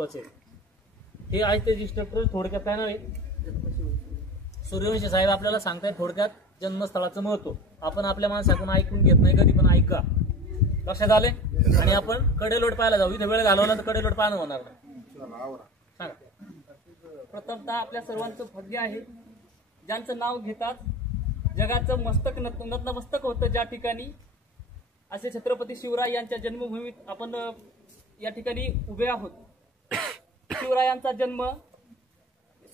महत्वाचे आहे. हे आहे ते स्ट्रक्चर थोडक्यात काय नाही. सूर्यवंशी साहेब आपल्याला सांगतायत थोडक्यात जन्मस्थळाचं महत्व. आपण आपल्या माणसाकडून ऐकून घेत नाही कधी, पण ऐका. लक्षात आले? आणि आपण कडेलोट पाहायला जाऊ. इथे वेळ घालवला तर कडेलोट पाहणं होणार नाही. सांगा. प्रथमतः आपल्या सर्वांचं भाग्य आहे ज्यांचं नाव घेतात जगाचं मस्तक नतमस्तक होतं. ज्या ठिकाणी असे छत्रपती शिवराय यांच्या जन्मभूमीत आपण या ठिकाणी उभे आहोत. शिवरायांचा जन्म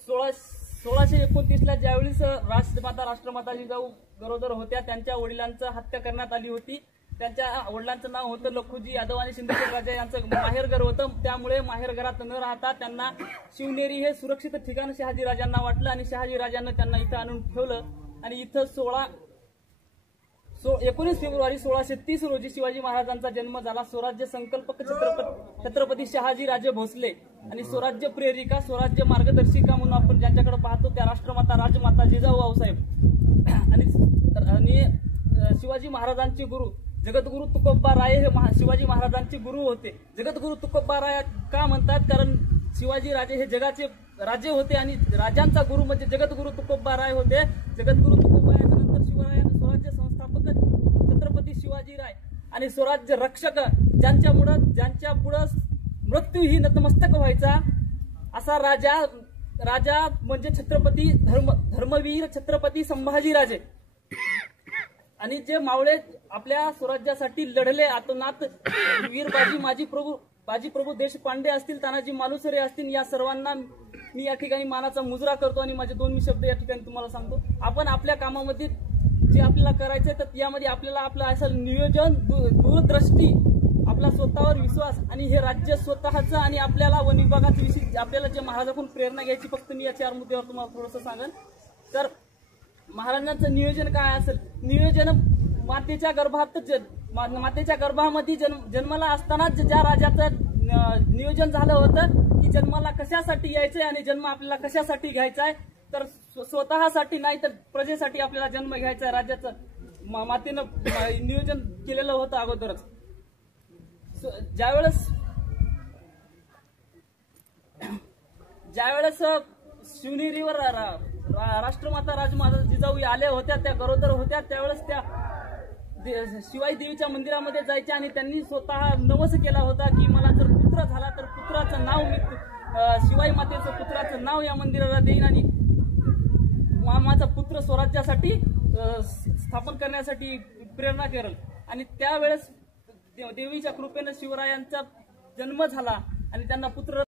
1629ला ज्यावेळेस राष्ट्रमाता जिजाऊ गरोदर होत्या, त्यांच्या वडिलांचं हत्या करण्यात आली होती. त्यांच्या वडिलांचं नाव होतं लखुजी यादव आणि सिंदखेड राजा यांचं माहेरघर होतं. त्यामुळे माहेरघरात न राहता त्यांना शिवनेरी हे सुरक्षित ठिकाण शहाजीराजांना वाटलं आणि शहाजीराजांना त्यांना इथं आणून ठेवलं. आणि इथं 19 फेब्रुवारी 1630 रोजी शिवाजी महाराजांचा जन्म झाला. स्वराज्य संकल्पक छत्रपती शहाजीराजे भोसले आणि स्वराज्य प्रेरिका, स्वराज्य मार्गदर्शिका म्हणून आपण ज्यांच्याकडे पाहतो त्या राष्ट्रमाता राजमाता जिजाऊ आऊसाहेब आणि शिवाजी महाराजांचे गुरु जगद्गुरु तुकोबा राय हे शिवाजी महाराजांचे गुरु होते. जगद्गुरु तुकोबा राय का म्हणतात? कारण शिवाजी राजे हे जगाचे राजे होते आणि राजांचा गुरु म्हणजे जगद्गुरु तुकोबा राय होते. जगद्गुरु तुकोबा रायानंतर शिवरायांना स्वराज्य संस्थापक छत्रपती शिवाजी राय आणि स्वराज्य रक्षक ज्यांच्या पुढं मृत्यू ही नतमस्तक व्हायचा असा राजा म्हणजे छत्रपती धर्मवीर छत्रपती संभाजीराजे. आणि जे मावळे आपल्या स्वराज्यासाठी लढले आतोनात वीर बाजी प्रभू देशपांडे असतील, तानाजी मालुसरे असतील, या सर्वांना मी या ठिकाणी मानाचा मुजरा करतो आणि माझे 2 शब्द या ठिकाणी तुम्हाला सांगतो. आपण आपल्या कामामध्ये जे आपल्याला करायचंय तर यामध्ये आपल्याला आपलं असं नियोजन, दूरदृष्टी, आपला स्वतःवर विश्वास आणि हे राज्य स्वतःचं आणि आपल्याला वन विभागाच्या विषयी आपल्याला जे महाराजांकडून प्रेरणा घ्यायची. फक्त मी या 4 मुद्द्यावर तुम्हाला थोडंसं सांगेन. तर महाराजांचं नियोजन काय असेल? नियोजन मातेच्या गर्भामध्ये जन्माला असताना ज्या राजाचं नियोजन झालं होतं की जन्माला कशासाठी यायचंय आणि जन्म आपल्याला कशासाठी घ्यायचा आहे, तर स्वतःसाठी नाही तर प्रजेसाठी आपल्याला जन्म घ्यायचा आहे. राज्याचं मातेनं नियोजन केलेलं होतं अगोदरच. ज्यावेळेस शिवनेरीवर राष्ट्रमाता राजमाता जिजाऊ आल्या होत्या, त्या गरोदर होत्या, त्यावेळेस त्या शिवाई देवीच्या मंदिरामध्ये जायच्या आणि त्यांनी स्वतः नवस केला होता की मला जर पुत्र झाला तर पुत्राचं नाव मी शिवाई मातेचं पुत्राचं नाव या मंदिराला देईन आणि माझा पुत्र स्वराज्यासाठी स्थापन करण्यासाठी प्रेरणा करेल. आणि त्यावेळेस देवीच्या कृपेनं शिवरायांचा जन्म झाला आणि त्यांना पुत्र